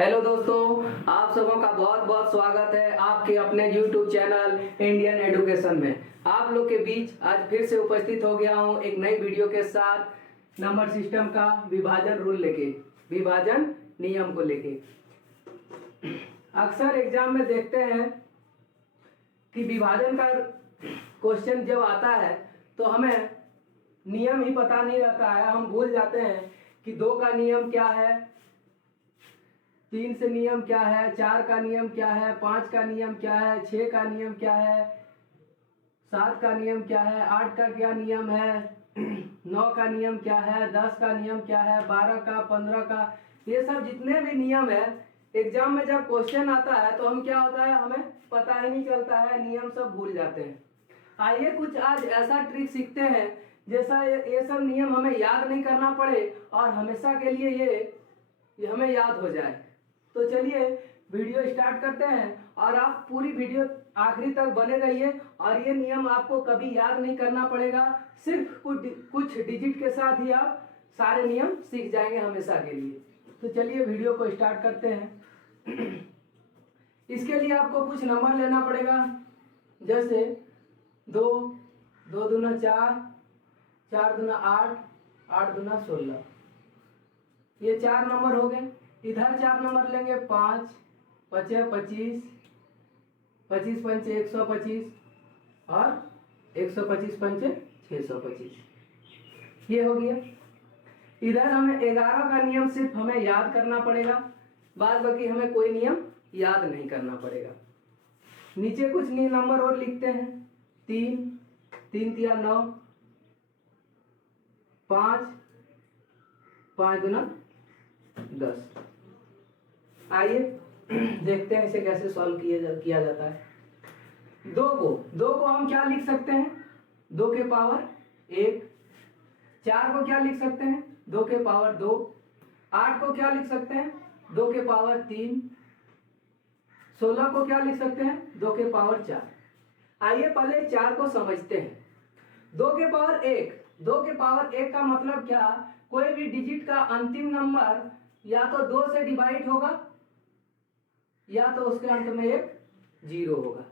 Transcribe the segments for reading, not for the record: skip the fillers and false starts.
Hello दोस्तों, आप सबों का बहुत बहुत स्वागत है आपके अपने YouTube चैनल इंडियन एजुकेशन में। आप लोग के बीच आज फिर से उपस्थित हो गया हूं एक नई वीडियो के साथ नंबर सिस्टम का विभाजन रूल लेके, विभाजन नियम को लेके। अक्सर एग्जाम में देखते हैं कि विभाजन का क्वेश्चन जब आता है तो हमें नियम ही पता नहीं रहता है। हम भूल जाते हैं कि 2 का नियम क्या है, 3 से नियम क्या है, 4 का नियम क्या है, 5 का नियम क्या है, 6 का नियम क्या है, 7 का नियम क्या है, 8 का क्या नियम है, 9 का नियम क्या है, 10 का नियम क्या है, 12 का, 15 का, ये सब जितने भी नियम है एग्जाम में जब क्वेश्चन आता है तो हम क्या होता है, हमें पता ही नहीं चलता है, नियम सब भूल जाते हैं। आइए कुछ आज ऐसा ट्रिक सीखते हैं जैसा ये सब नियम हमें याद नहीं करना पड़े और हमेशा के लिए ये हमें याद हो जाए। तो चलिए वीडियो स्टार्ट करते हैं और आप पूरी वीडियो आखिरी तक बने रहिए और ये नियम आपको कभी याद नहीं करना पड़ेगा, सिर्फ कुछ डिजिट के साथ ही आप सारे नियम सीख जाएंगे हमेशा के लिए। तो चलिए वीडियो को स्टार्ट करते हैं। इसके लिए आपको कुछ नंबर लेना पड़ेगा, जैसे 2, 2 दूना 4, 4 दूना 8, 8 दूना 16, ये 4 नंबर हो गए। इधर 4 नंबर लेंगे, 5, 5 25, 25 पंचे 125 और 125 पंचे 625, ये हो गया। इधर हमें 11 का नियम सिर्फ हमें याद करना पड़ेगा, बाद बाकी हमें कोई नियम याद नहीं करना पड़ेगा। नीचे कुछ नंबर और लिखते हैं, 3, 3 तिया 9, 5, 5 दूना 10। आइए देखते हैं इसे कैसे सॉल्व किया जाता है। 2 को हम क्या लिख सकते हैं, 2 के पावर 1। 4 को क्या लिख सकते हैं, 2 के पावर 2। 8 को क्या लिख सकते हैं, 2 के पावर 3। 16 को क्या लिख सकते हैं, 2 के पावर 4। आइए पहले 4 को समझते हैं। 2 के पावर 1, 2 के पावर 1 का मतलब क्या, कोई भी डिजिट का अंतिम नंबर या तो 2 से डिवाइड होगा या तो उसके अंत में एक 0 होगा।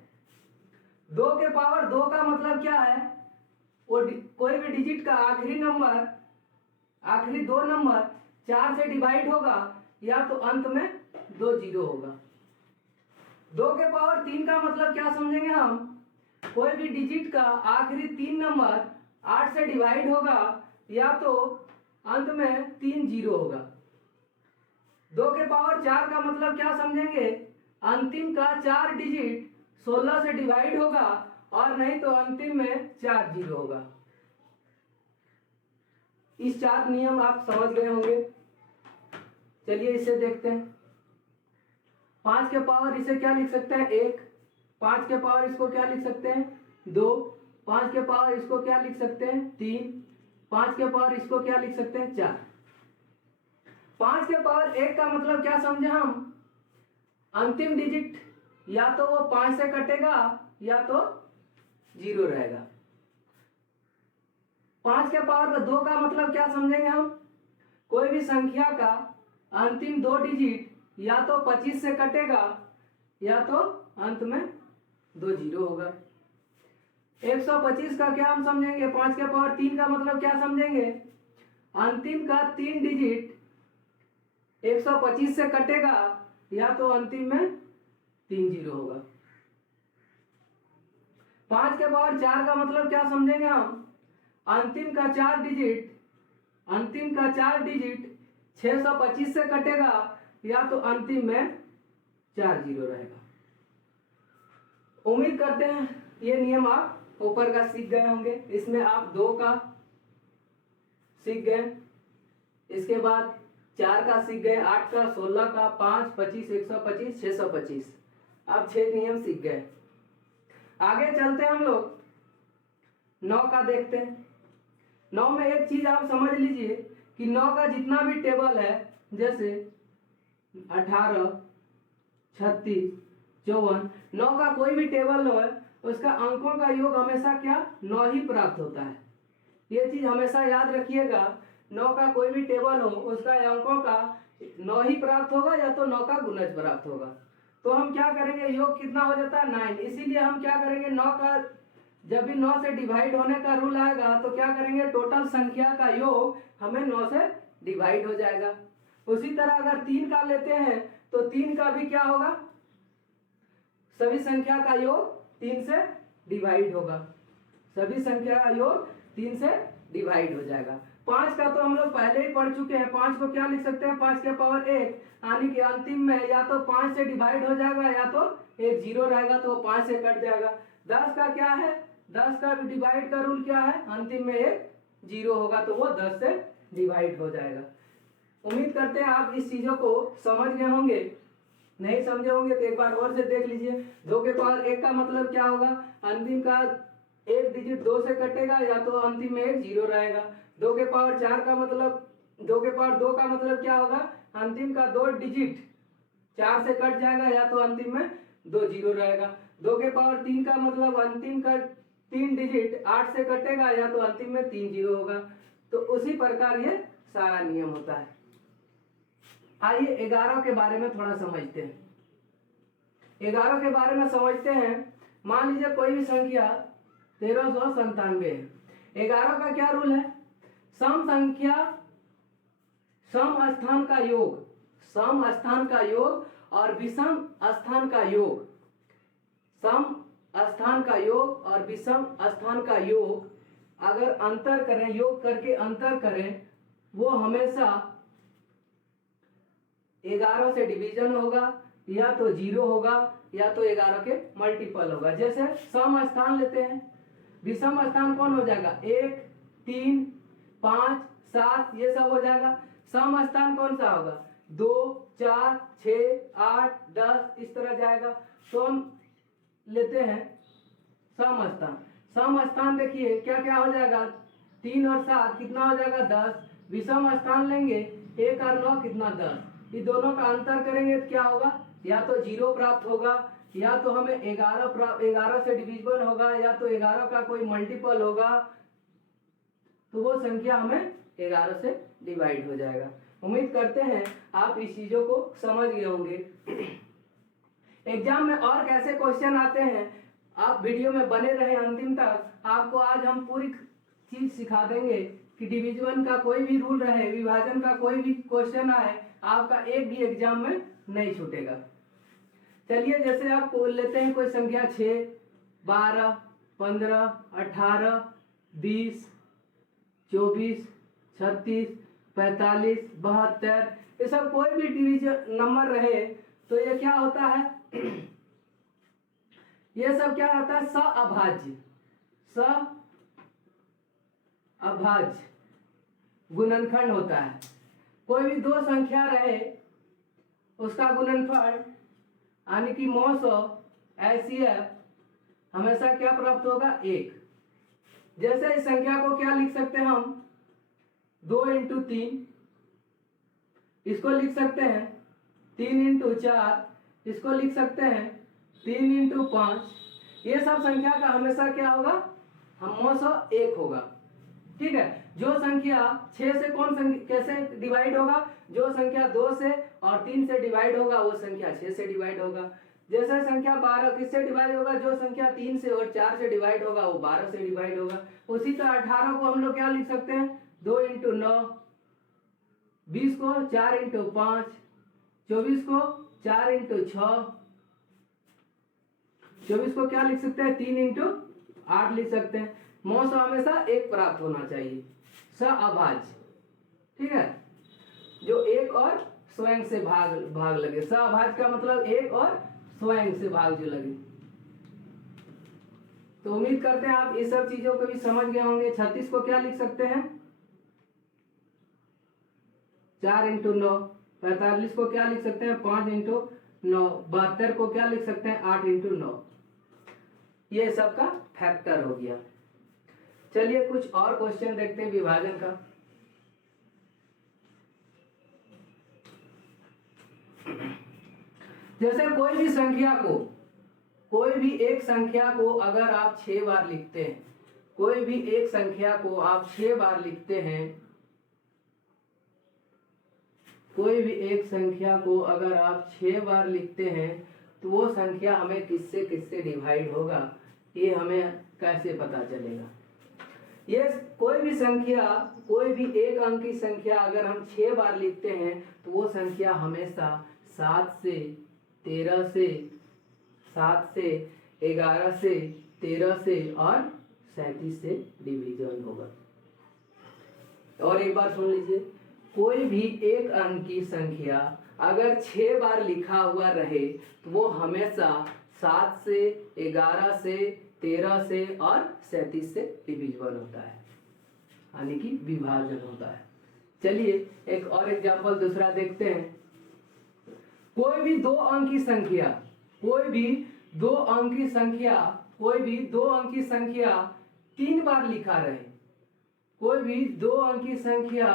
2 के पावर 2 का मतलब क्या है, वो कोई भी डिजिट का आखिरी नंबर, आखिरी 2 नंबर 4 से डिवाइड होगा या तो अंत में 2 0 होगा। 2 के पावर 3 का मतलब क्या समझेंगे हम, कोई भी डिजिट का आखिरी 3 नंबर 8 से डिवाइड होगा या तो अंत में 3 0 होगा। 2 के पावर 4 का मतलब क्या समझेंगे, अंतिम का 4 डिजिट 16 से डिवाइड होगा और नहीं तो अंतिम में 4 0 होगा। इस 4 नियम आप समझ गए होंगे। चलिए इसे देखते हैं। 5 के पावर इसे क्या लिख सकते हैं, 1। 5 के पावर इसको क्या लिख सकते हैं, 2। 5 के पावर इसको क्या लिख सकते हैं, 3। 5 के पावर इसको क्या लिख सकते हैं, 4। 5 के पावर 1 का मतलब क्या समझे हम, अंतिम डिजिट या तो वो 5 से कटेगा या तो 0 रहेगा। 5 के पावर 2 का मतलब क्या समझेंगे हम, कोई भी संख्या का अंतिम 2 डिजिट या तो 25 से कटेगा या तो अंत में 2 0 होगा। 125 का क्या हम समझेंगे, 5 के पावर 3 का मतलब क्या समझेंगे, अंतिम का 3 डिजिट 125 से कटेगा या तो अंतिम में 3 0 होगा। 5 के पावर 4 का मतलब क्या समझेंगे हम, अंतिम का 4 डिजिट 625 से कटेगा या तो अंतिम में 4 0 रहेगा। उम्मीद करते हैं ये नियम आप ऊपर का सीख गए होंगे। इसमें आप 2 का सीख गए, इसके बाद 4 का सीख गए, 8 का, 16 का, 5, 25, 125, 625, आप 6 नियम सीख गए। आगे चलते हैं हम लोग 9 का देखते हैं। 9 में एक चीज आप समझ लीजिए कि 9 का जितना भी टेबल है, जैसे 18, 36, 54, 9 का कोई भी टेबल हो उसका अंकों का योग हमेशा क्या 9 ही प्राप्त होता है। ये चीज हमेशा याद रखिएगा, 9 का कोई भी टेबल हो उसका अंकों का 9 ही प्राप्त होगा या तो 9 का गुणज प्राप्त होगा। तो हम क्या करेंगे, योग कितना हो जाता है 9, इसीलिए हम क्या करेंगे 9 का जब भी 9 से डिवाइड होने का रूल आएगा तो क्या करेंगे, टोटल संख्या का योग हमें 9 से डिवाइड हो जाएगा। उसी तरह अगर 3 का लेते हैं तो 3 का भी क्या होगा, सभी संख्या का योग 3 से डिवाइड होगा, सभी संख्या का योग 3 से डिवाइड हो जाएगा। 5 का तो हम लोग पहले ही पढ़ चुके हैं, 5 को क्या लिख सकते हैं 5 के पावर 1, यानी कि अंतिम में या तो 5 से डिवाइड हो जाएगा या तो एक जीरो रहेगा तो वो 5 से कट जाएगा। 10 का क्या है, 10 का डिवाइड का रूल क्या है, अंतिम में एक जीरो होगा तो वो 10 से डिवाइड हो जाएगा। उम्मीद करते हैं आप इस चीजों को समझ गए होंगे, नहीं समझे होंगे तो एक बार और से देख लीजिए। 2 के पावर 1 का मतलब क्या होगा, अंतिम का एक डिजिट 2 से कटेगा या तो अंतिम में एक जीरो रहेगा। 2 के पावर 4 का मतलब 2 के पावर 2 का मतलब क्या होगा, अंतिम का 2 डिजिट 4 से कट जाएगा या तो अंतिम में 2 जीरो रहेगा। 2 के पावर 3 का मतलब अंतिम का 3 डिजिट 8 से कटेगा या तो अंतिम में 3 जीरो होगा। तो उसी प्रकार ये सारा नियम होता है। आइए 11 के बारे में थोड़ा समझते हैं। 11 के बारे में समझते हैं। मान लीजिए कोई भी संख्या 1397 है। 11 का क्या रूल है, सम संख्या सम स्थान का योग, सम स्थान का योग और विषम स्थान का योग, सम स्थान का योग और विषम स्थान का योग अगर अंतर करें, योग करके अंतर करें, वो हमेशा 11 से डिवीजन होगा या तो जीरो होगा या तो 11 के मल्टीपल होगा। जैसे सम स्थान लेते हैं, विषम स्थान कौन हो जाएगा, 1 3 5 7 ये सब हो जाएगा। सम स्थान कौन सा होगा, 2 4 6 8 10 इस तरह जाएगा। तो हम लेते हैं सम स्थान। सम स्थान देखिए क्या क्या हो जाएगा, 3 और 7 कितना हो जाएगा 10। विषम स्थान लेंगे 1 और 9 कितना 10। ये दोनों का अंतर करेंगे तो क्या होगा, या तो जीरो प्राप्त होगा या तो हमें 11 से डिविजिबल होगा या तो 11 का कोई मल्टीपल होगा, तो वो संख्या हमें 11 से डिवाइड हो जाएगा। उम्मीद करते हैं आप इस चीजों को समझ गए होंगे। एग्जाम में और कैसे क्वेश्चन आते हैं, आप वीडियो में बने रहे अंतिम तक। आपको आज हम पूरी चीज सिखा देंगे कि डिवीजन का कोई भी रूल रहे, विभाजन का कोई भी क्वेश्चन आए, आपका एक भी एग्जाम में नहीं छूटेगा। चलिए जैसे आप लेते हैं कोई संख्या 6 12 15 18 20 24 36 45 72 ये सब कोई भी डिवीजन नंबर रहे तो ये क्या होता है ये सब क्या होता है, सअभाज्य, सअभाज्य गुणनखंड होता है। कोई भी दो संख्या रहे उसका गुणनफल यानी कि मौसो HCF हमेशा क्या प्राप्त होगा, 1। जैसे इस संख्या को क्या लिख सकते हैं हम, 2 × 3, इसको लिख सकते हैं 3 × 4, इसको लिख सकते हैं 3 × 5। ये सब संख्या का हमेशा क्या होगा, मौसो 1 होगा। ठीक है, जो संख्या 6 से कौन संख्या कैसे डिवाइड होगा, जो संख्या 2 से और 3 से डिवाइड होगा वो संख्या 6 से डिवाइड होगा। जैसे संख्या 12 किससे डिवाइड होगा, जो संख्या 3 से और 4 से डिवाइड होगा वो 12 से डिवाइड होगा। उसी तरह 18 को हम लोग क्या लिख सकते हैं, 2 × 9, 20 को 4 × 5, 24 को 4 × 6, 24 को क्या लिख सकते हैं, 3 × 8 लिख सकते हैं। मौसो हमेशा 1 प्राप्त होना चाहिए, सअभाज्य। ठीक है, जो 1 और स्वयं से भाग लगे, सअभाज्य का मतलब 1 और स्वयं से भाग जो लगे। तो उम्मीद करते हैं आप इस सब चीजों को भी समझ गए होंगे। 36 को क्या लिख सकते हैं, 4 × 9। 45 को क्या लिख सकते हैं, 5 × 9। 72 को क्या लिख सकते हैं, 8 × 9। ये सबका फैक्टर हो गया। चलिए कुछ और क्वेश्चन देखते हैं विभाजन का। जैसे कोई भी संख्या को, कोई भी एक संख्या को अगर आप 6 बार लिखते हैं, कोई भी एक संख्या को आप 6 बार लिखते हैं कोई भी एक संख्या को अगर आप 6 बार लिखते हैं तो वो संख्या हमें किससे किससे डिवाइड होगा, ये हमें कैसे पता चलेगा। ये कोई भी संख्या, कोई भी एक अंक की संख्या अगर हम 6 बार लिखते हैं तो वो संख्या हमेशा 7 से 13 से 7 से 11 से 13 से और 37 से डिवीजन होगा। और एक बार सुन लीजिए, कोई भी एक अंक की संख्या अगर 6 बार लिखा हुआ रहे तो वो हमेशा 7 से 11 से 13 से और 37 से डिविजिबल होता है, यानी कि विभाजन होता है। चलिए एक और एग्जांपल दूसरा देखते हैं। कोई भी दो अंक की संख्या, कोई भी दो अंक की संख्या, कोई भी दो अंक की संख्या 3 बार लिखा रहे, कोई भी दो अंक की संख्या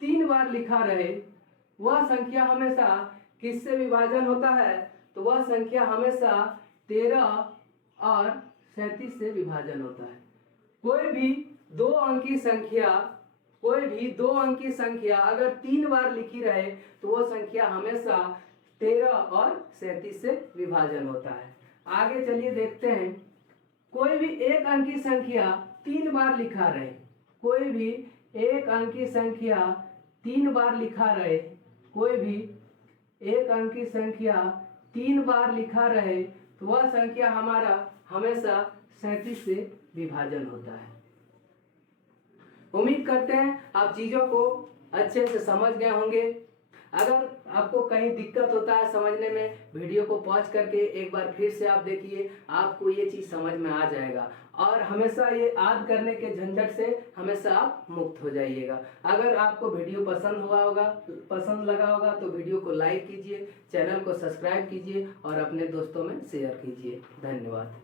3 बार लिखा रहे, वह संख्या हमेशा किससे विभाजन होता है, तो वह संख्या हमेशा 13 और 37 से विभाजन होता है। कोई भी दो अंक की संख्या, कोई भी दो अंक की संख्या अगर 3 बार लिखी रहे तो वो संख्या हमेशा 13 और 37 से विभाजन होता है। आगे चलिए देखते हैं। कोई भी एक अंक की संख्या 3 बार लिखा रहे, कोई भी एक अंक की संख्या 3 बार लिखा रहे, कोई भी एक अंक की संख्या 3 बार लिखा रहे तो वह संख्या हमारा हमेशा 37 से विभाजन होता है। उम्मीद करते हैं आप चीजों को अच्छे से समझ गए होंगे। अगर आपको कहीं दिक्कत होता है समझने में, वीडियो को पॉज करके एक बार फिर से आप देखिए, आपको ये चीज समझ में आ जाएगा और हमेशा ये याद करने के झंझट से हमेशा आप मुक्त हो जाइएगा। अगर आपको वीडियो पसंद लगा होगा तो वीडियो को लाइक कीजिए, चैनल को सब्सक्राइब कीजिए और अपने दोस्तों में शेयर कीजिए। धन्यवाद।